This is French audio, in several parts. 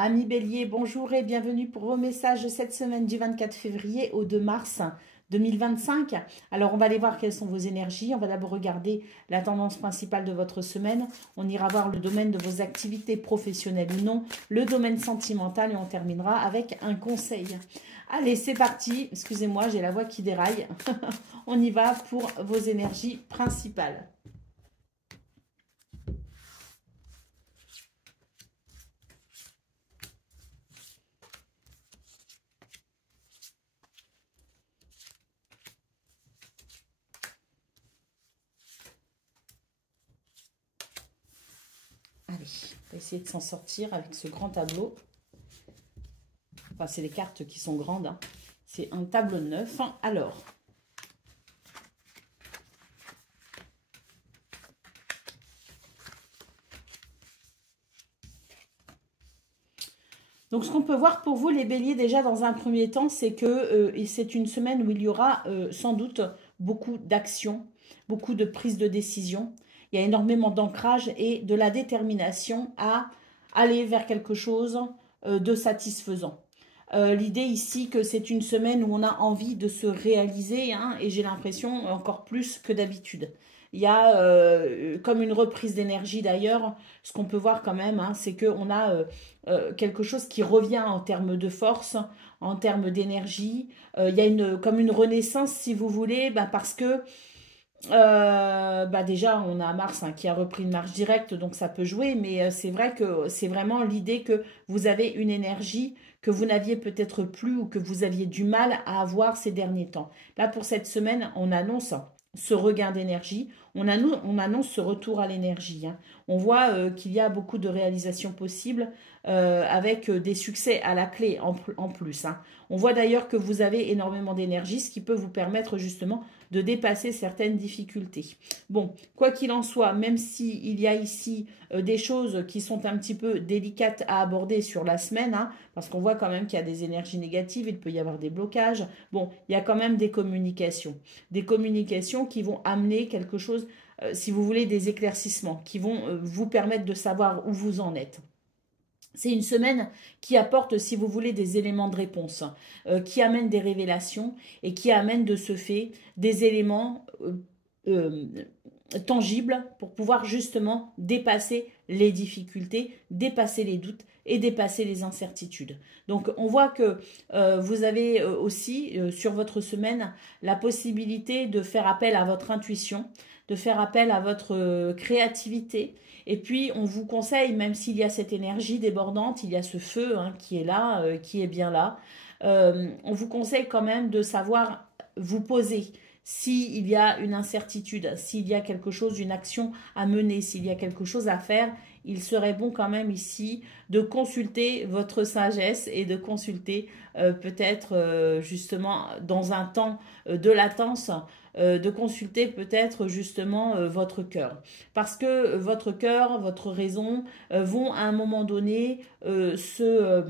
Amis Bélier, bonjour et bienvenue pour vos messages de cette semaine du 24 février au 2 mars 2025. Alors, on va aller voir quelles sont vos énergies. On va d'abord regarder la tendance principale de votre semaine. On ira voir le domaine de vos activités professionnelles ou non, le domaine sentimental et on terminera avec un conseil. Allez, c'est parti. Excusez-moi, j'ai la voix qui déraille. On y va pour vos énergies principales. Allez, on va essayer de s'en sortir avec ce grand tableau. Enfin, c'est les cartes qui sont grandes. Hein. C'est un tableau neuf. Alors, donc ce qu'on peut voir pour vous, les béliers, déjà dans un premier temps, c'est que c'est une semaine où il y aura sans doute beaucoup d'actions, beaucoup de prises de décision. Il y a énormément d'ancrage et de la détermination à aller vers quelque chose de satisfaisant. L'idée ici que c'est une semaine où on a envie de se réaliser hein, et j'ai l'impression encore plus que d'habitude. Il y a comme une reprise d'énergie d'ailleurs, ce qu'on peut voir quand même, hein, c'est qu'on a quelque chose qui revient en termes de force, en termes d'énergie. Il y a comme une renaissance si vous voulez, parce que déjà on a Mars hein, qui a repris une marche directe donc ça peut jouer mais c'est vrai que c'est vraiment l'idée que vous avez une énergie que vous n'aviez peut-être plus ou que vous aviez du mal à avoir ces derniers temps. Là pour cette semaine on annonce ce regain d'énergie, on annonce ce retour à l'énergie. Hein. On voit qu'il y a beaucoup de réalisations possibles avec des succès à la clé en plus. Hein. On voit d'ailleurs que vous avez énormément d'énergie, ce qui peut vous permettre justement de dépasser certaines difficultés. Bon, quoi qu'il en soit, même s'il y a ici des choses qui sont un petit peu délicates à aborder sur la semaine, hein, parce qu'on voit quand même qu'il y a des énergies négatives, il peut y avoir des blocages, bon, il y a quand même des communications qui vont amener quelque chose, si vous voulez, des éclaircissements, qui vont vous permettre de savoir où vous en êtes. C'est une semaine qui apporte, si vous voulez, des éléments de réponse, qui amène des révélations et qui amène de ce fait des éléments tangibles pour pouvoir justement dépasser les difficultés, dépasser les doutes et dépasser les incertitudes. Donc on voit que vous avez aussi sur votre semaine la possibilité de faire appel à votre intuition, de faire appel à votre créativité. Et puis, on vous conseille, même s'il y a cette énergie débordante, il y a ce feu hein, qui est là, qui est bien là, on vous conseille quand même de savoir vous poser s'il y a une incertitude, s'il y a quelque chose, une action à mener, s'il y a quelque chose à faire. Il serait bon quand même ici de consulter votre sagesse et de consulter peut-être justement dans un temps de latence, de consulter peut-être justement votre cœur. Parce que votre cœur, votre raison vont à un moment donné se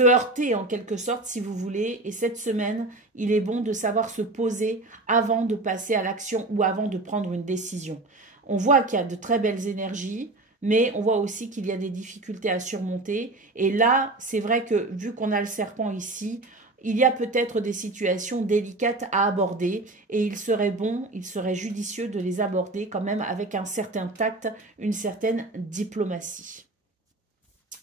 heurter en quelque sorte si vous voulez. Et cette semaine, il est bon de savoir se poser avant de passer à l'action ou avant de prendre une décision. On voit qu'il y a de très belles énergies, mais on voit aussi qu'il y a des difficultés à surmonter. Et là, c'est vrai que vu qu'on a le serpent ici, il y a peut-être des situations délicates à aborder et il serait bon, il serait judicieux de les aborder quand même avec un certain tact, une certaine diplomatie.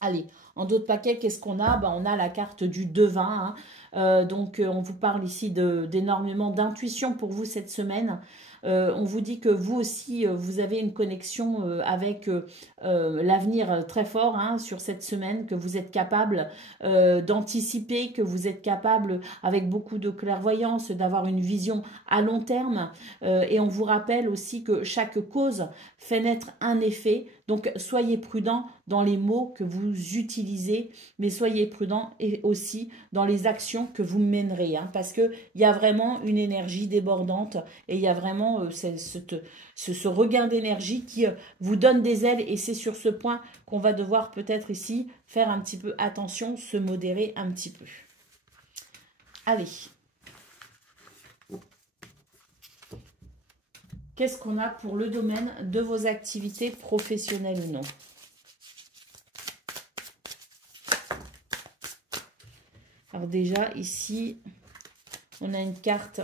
Allez, en d'autres paquets, qu'est-ce qu'on a? On a la carte du devin. Hein. Donc, on vous parle ici d'énormément d'intuition pour vous cette semaine. On vous dit que vous aussi, vous avez une connexion avec l'avenir très fort hein, sur cette semaine, que vous êtes capable d'anticiper, que vous êtes capable, avec beaucoup de clairvoyance, d'avoir une vision à long terme. Et on vous rappelle aussi que chaque cause fait naître un effet. Donc, soyez prudents dans les mots que vous utilisez, mais soyez prudents et aussi dans les actions que vous mènerez. Hein, parce qu'il y a vraiment une énergie débordante et il y a vraiment ce regain d'énergie qui vous donne des ailes. Et c'est sur ce point qu'on va devoir peut-être ici faire un petit peu attention, se modérer un petit peu. Allez. Qu'est-ce qu'on a pour le domaine de vos activités professionnelles ou non? Alors déjà, ici, on a une carte,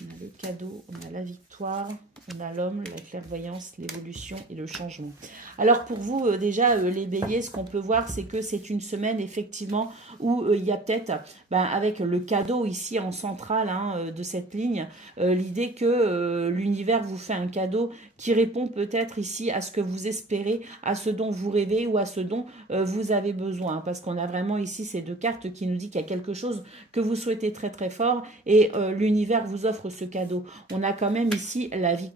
on a le cadeau, on a la victoire, on a l'homme, la clairvoyance, l'évolution et le changement. Alors pour vous, déjà, les béliers, ce qu'on peut voir, c'est que c'est une semaine, effectivement, où il y a peut-être, avec le cadeau ici en centrale de cette ligne, l'idée que l'univers vous fait un cadeau qui répond peut-être ici à ce que vous espérez, à ce dont vous rêvez ou à ce dont vous avez besoin. Parce qu'on a vraiment ici ces deux cartes qui nous disent qu'il y a quelque chose que vous souhaitez très très fort et l'univers vous offre ce cadeau. On a quand même ici la victoire.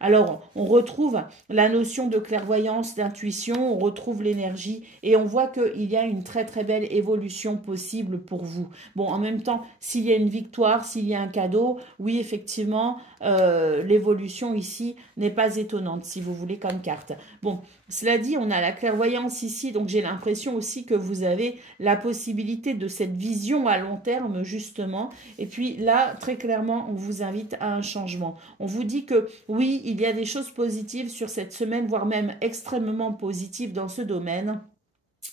Alors, on retrouve la notion de clairvoyance, d'intuition, on retrouve l'énergie et on voit qu'il y a une très très belle évolution possible pour vous. Bon, en même temps, s'il y a une victoire, s'il y a un cadeau, oui, effectivement, l'évolution ici n'est pas étonnante, si vous voulez, comme carte. Bon, cela dit, on a la clairvoyance ici, donc j'ai l'impression aussi que vous avez la possibilité de cette vision à long terme, justement. Et puis là, très clairement, on vous invite à un changement. On vous dit que oui, il y a des choses positives sur cette semaine, voire même extrêmement positives dans ce domaine.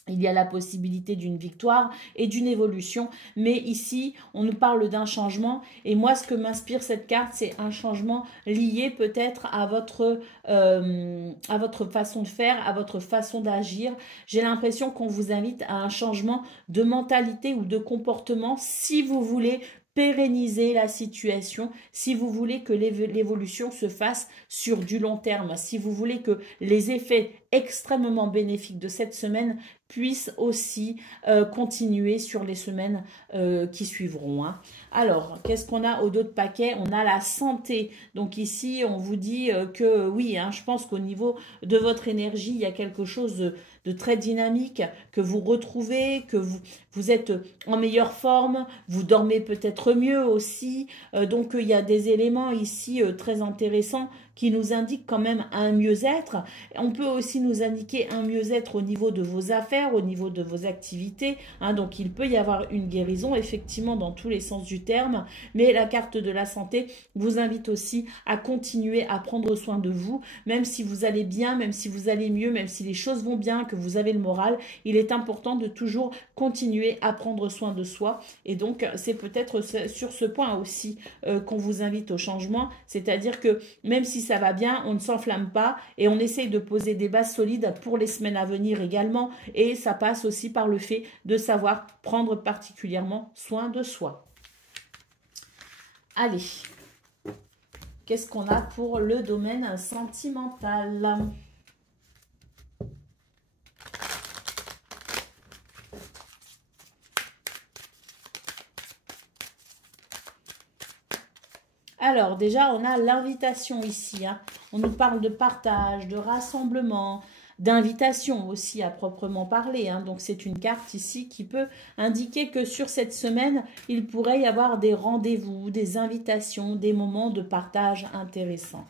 Il y a la possibilité d'une victoire et d'une évolution, mais ici, on nous parle d'un changement, et moi, ce que m'inspire cette carte, c'est un changement lié peut-être à votre façon de faire, à votre façon d'agir. J'ai l'impression qu'on vous invite à un changement de mentalité ou de comportement, si vous voulez pérenniser la situation, si vous voulez que l'évolution se fasse sur du long terme, si vous voulez que les effets extrêmement bénéfiques de cette semaine puissent aussi continuer sur les semaines qui suivront. Alors, qu'est-ce qu'on a au dos de paquet? On a la santé. Donc ici, on vous dit que oui, je pense qu'au niveau de votre énergie, il y a quelque chose de très dynamique, que vous retrouvez, que vous êtes en meilleure forme, vous dormez peut-être mieux aussi. Donc, il y a des éléments ici très intéressants qui nous indiquent quand même un mieux-être. On peut aussi nous indiquer un mieux-être au niveau de vos affaires, au niveau de vos activités. Donc, il peut y avoir une guérison, effectivement, dans tous les sens du terme. Mais la carte de la santé vous invite aussi à continuer à prendre soin de vous, même si vous allez bien, même si vous allez mieux, même si les choses vont bien, que vous avez le moral. Il est important de toujours continuer à prendre soin de soi. Et donc, c'est peut-être sur ce point aussi qu'on vous invite au changement. C'est-à-dire que même si ça va bien, on ne s'enflamme pas et on essaye de poser des bases solides pour les semaines à venir également. Et ça passe aussi par le fait de savoir prendre particulièrement soin de soi. Allez, qu'est-ce qu'on a pour le domaine sentimental ? Alors, déjà, on a l'invitation ici. On nous parle de partage, de rassemblement, d'invitation aussi à proprement parler. Donc, c'est une carte ici qui peut indiquer que sur cette semaine, il pourrait y avoir des rendez-vous, des invitations, des moments de partage intéressants.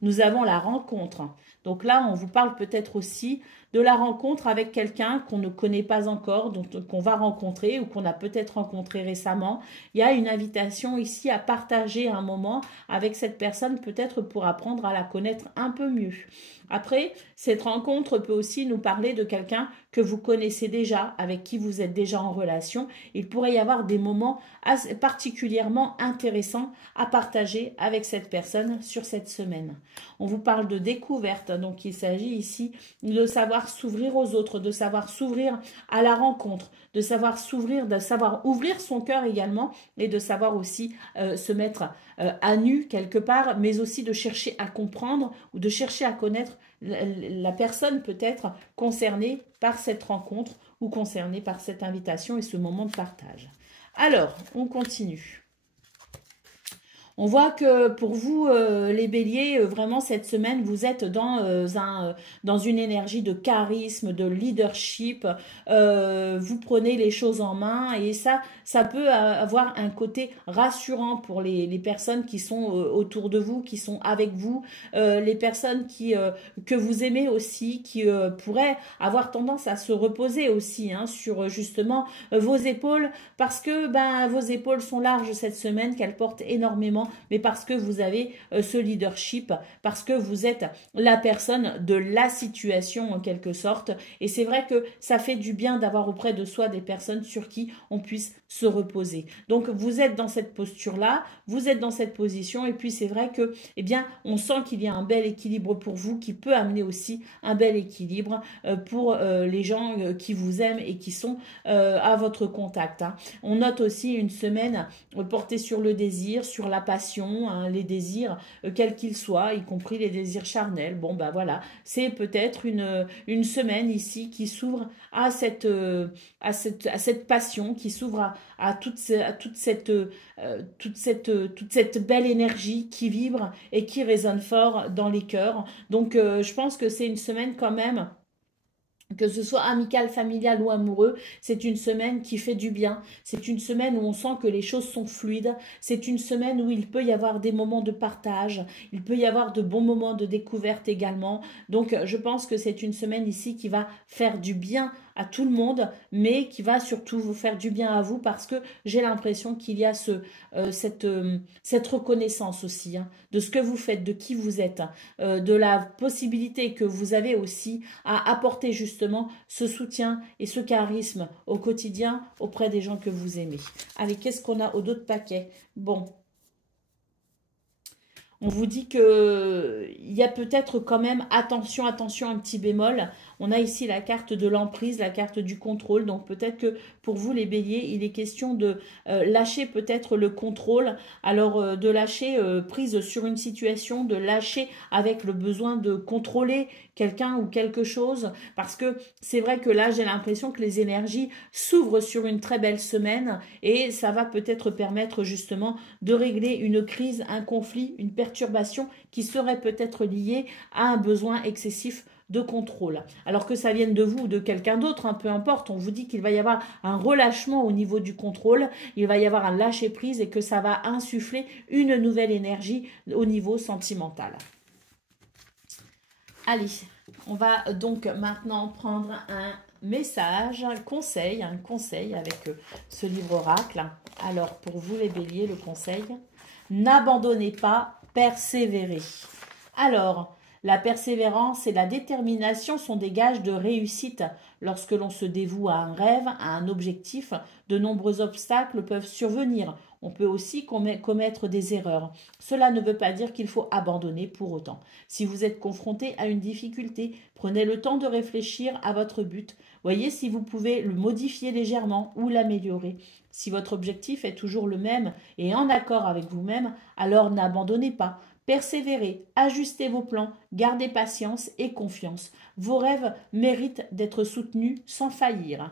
Nous avons la rencontre. Donc là, on vous parle peut-être aussi de la rencontre avec quelqu'un qu'on ne connaît pas encore, qu'on va rencontrer ou qu'on a peut-être rencontré récemment. Il y a une invitation ici à partager un moment avec cette personne, peut-être pour apprendre à la connaître un peu mieux. Après, cette rencontre peut aussi nous parler de quelqu'un que vous connaissez déjà, avec qui vous êtes déjà en relation. Il pourrait y avoir des moments particulièrement intéressants à partager avec cette personne sur cette semaine. On vous parle de découverte, donc il s'agit ici de savoir s'ouvrir aux autres, de savoir s'ouvrir à la rencontre, de savoir s'ouvrir, de savoir ouvrir son cœur également et de savoir aussi se mettre à nu quelque part, mais aussi de chercher à comprendre ou de chercher à connaître la personne peut-être concernée par cette rencontre ou concernée par cette invitation et ce moment de partage. Alors, on continue. On voit que pour vous, les béliers, vraiment cette semaine, vous êtes dans une énergie de charisme, de leadership. Vous prenez les choses en main et ça peut avoir un côté rassurant pour les personnes qui sont autour de vous, qui sont avec vous, les personnes que vous aimez aussi, qui pourraient avoir tendance à se reposer aussi sur justement vos épaules parce que vos épaules sont larges cette semaine, qu'elles portent énormément simplement, mais parce que vous avez ce leadership, parce que vous êtes la personne de la situation en quelque sorte. Et c'est vrai que ça fait du bien d'avoir auprès de soi des personnes sur qui on puisse se reposer. Donc vous êtes dans cette posture-là, vous êtes dans cette position, et puis c'est vrai que, eh bien, on sent qu'il y a un bel équilibre pour vous, qui peut amener aussi un bel équilibre pour les gens qui vous aiment et qui sont à votre contact. Hein. On note aussi une semaine portée sur le désir, sur la passion, hein, les désirs, quels qu'ils soient, y compris les désirs charnels. Bon, ben voilà, c'est peut-être une semaine ici qui s'ouvre à cette passion, qui s'ouvre à toute cette belle énergie qui vibre et qui résonne fort dans les cœurs. Donc, je pense que c'est une semaine quand même, que ce soit amical, familial ou amoureux, c'est une semaine qui fait du bien. C'est une semaine où on sent que les choses sont fluides. C'est une semaine où il peut y avoir des moments de partage. Il peut y avoir de bons moments de découverte également. Donc, je pense que c'est une semaine ici qui va faire du bien à tout le monde, mais qui va surtout vous faire du bien à vous, parce que j'ai l'impression qu'il y a cette reconnaissance aussi, hein, de ce que vous faites, de qui vous êtes, de la possibilité que vous avez aussi à apporter justement ce soutien et ce charisme au quotidien auprès des gens que vous aimez. Allez, qu'est-ce qu'on a au d'autres paquets? Bon. On vous dit que il y a peut-être quand même, attention, attention, un petit bémol. On a ici la carte de l'emprise, la carte du contrôle. Donc peut-être que pour vous les béliers, il est question de lâcher peut-être le contrôle. Alors de lâcher prise sur une situation, de lâcher avec le besoin de contrôler quelqu'un ou quelque chose. Parce que c'est vrai que là, j'ai l'impression que les énergies s'ouvrent sur une très belle semaine. Et ça va peut-être permettre justement de régler une crise, un conflit, une perturbation qui serait peut-être liée à un besoin excessif de contrôle. Alors que ça vienne de vous ou de quelqu'un d'autre, hein, peu importe, on vous dit qu'il va y avoir un relâchement au niveau du contrôle, il va y avoir un lâcher-prise et que ça va insuffler une nouvelle énergie au niveau sentimental. Allez, on va donc maintenant prendre un message, un conseil avec ce livre oracle. Alors, pour vous les béliers, le conseil, n'abandonnez pas, persévérez. Alors, la persévérance et la détermination sont des gages de réussite. Lorsque l'on se dévoue à un rêve, à un objectif, de nombreux obstacles peuvent survenir. On peut aussi commettre des erreurs. Cela ne veut pas dire qu'il faut abandonner pour autant. Si vous êtes confronté à une difficulté, prenez le temps de réfléchir à votre but. Voyez si vous pouvez le modifier légèrement ou l'améliorer. Si votre objectif est toujours le même et en accord avec vous-même, alors n'abandonnez pas. Persévérez, ajustez vos plans, gardez patience et confiance. Vos rêves méritent d'être soutenus sans faillir.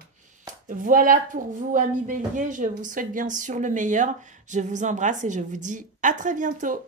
Voilà pour vous, amis béliers. Je vous souhaite bien sûr le meilleur. Je vous embrasse et je vous dis à très bientôt.